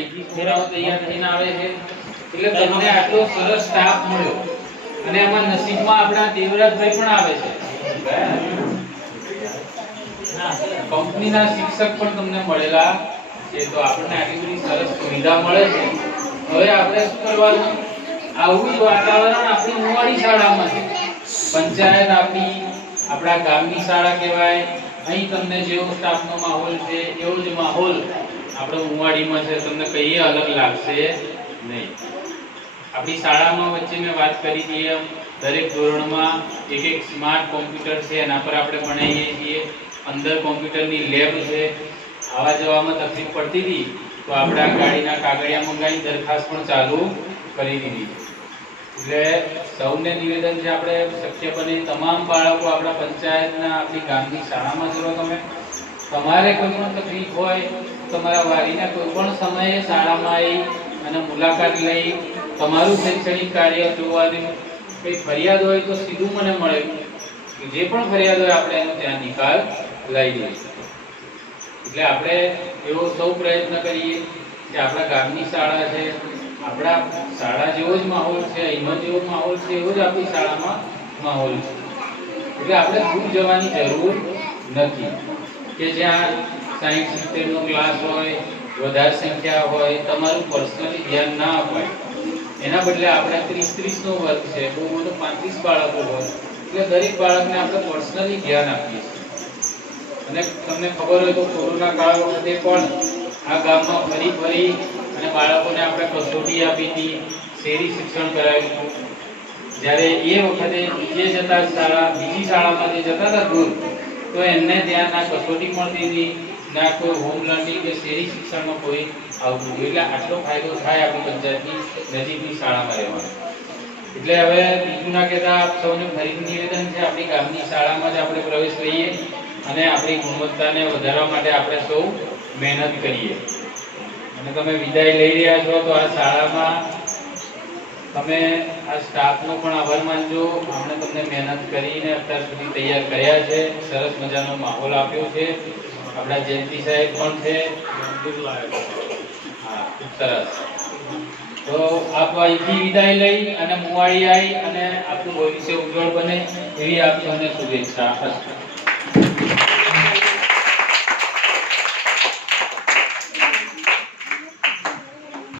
અહીંથી છોકરાઓ તૈયાર થઈને આવે છે એટલે તમને આટલો સરસ સ્ટાફ મળ્યો અને એમાં નસીબમાં આપણા દેવરાજભાઈ પણ આવે છે કંપનીના શિક્ષક પણ તમને મળેલા છે તો આપણને આટલી બધી સરસ સુવિધા મળે છે હવે આપણે શું કરવાનું આવું જ વાતાવરણ આપણી મુવાડી શાળામાં છે પંચાયત આપણા ગામની શાળા કહેવાય અહીં તમને જેવો સ્ટાફનો માહોલ છે એવો જ માહોલ આપણો મુવાડીમાં છે તમને કઈ અલગ લાગશે નહીં આપણી શાળામાં વચ્ચે મેં વાત કરી હતી એમ દરેક ધોરણમાં એક સ્માર્ટ કોમ્પ્યુટર છે એના પર આપણે ભણાવીએ છીએ અંદર કોમ્પ્યુટરની લેબ છે આવા જવામાં તકલીફ પડતી હતી તો આપણે આ ગાડીના કાગળિયા મંગાવી દરખાસ્ત પણ ચાલુ કરી દીધી એટલે સૌને નિવેદન છે આપણે શક્ય બને તમામ બાળકો આપણા પંચાયતના આપણી ગામની શાળામાં જરો તમે તમારે કોઈ પણ તકલીફ હોય તમારા વારીના કોઈ પણ સમયે શાળામાં આવી અને મુલાકાત લઈ તમારું શૈક્ષણિક કાર્ય જોવાની કંઈ ફરિયાદ હોય તો સીધું મને મળે જે પણ ફરિયાદ હોય આપણે એનો ત્યાં નિકાલ લઈ દઈએ એટલે આપણે એવો સૌ પ્રયત્ન કરીએ કે આપણા ગામની શાળા છે આપણા શાળા જેવો જ માહોલ છે અહીંનો જેવો માહોલ છે એવો જ આપણી શાળામાં માહોલ છે એટલે આપણે દૂર જવાની જરૂર નથી કે જ્યાં 60-70 નો ક્લાસ હોય વધારે સંખ્યા હોય તમારું પર્સનલી ધ્યાન ના અપાય એના બદલે આપણે 30-30 નો વર્ગ છે બહુ મોટો 35 બાળકો હોય એટલે દરેક બાળકને આપણે પર્સનલી ધ્યાન આપીએ અને તમને ખબર હોય તો કોરોના કાળ વખતે પણ આ ગામમાં ફરી અને બાળકોને આપણે કસોટી આપી હતી શેરી શિક્ષણ કરાવ્યું જ્યારે એ વખતે બીજી શાળામાં જે જતા હતા દૂર તો એમને ત્યાં ના કસોટી મળતી હતી ના કોઈ હોમ લર્નિંગ કે શેરી શિક્ષણમાં કોઈ આવતું એટલે આટલો ફાયદો થાય આપણી પંચાયતની નજીકની શાળામાં રહેવાનો એટલે હવે બીજું ના કહેતા આપ સૌને ફરી નિવેદન છે આપણી ગામની શાળામાં જ આપણે પ્રવેશ લઈએ અને આપણી ગુણવત્તાને વધારવા માટે આપણે સૌ મહેનત કરીએ અને તમે વિદાય લઈ રહ્યા છો તો આ શાળામાં તમે આ સ્ટાફનો પણ આભાર માનજો આપણે તમને મહેનત કરીને અત્યાર સુધી તૈયાર કર્યા છે સરસ મજાનો માહોલ આપ્યો છે આપણા જયંતિ સાહેબ પણ છે હા ખૂબ સરસ તો આપ અહીંથી વિદાય લઈ અને મુવાડી આવી અને આપણું ભવિષ્ય ઉજ્જવળ બને એવી આપ સૌને શુભેચ્છા.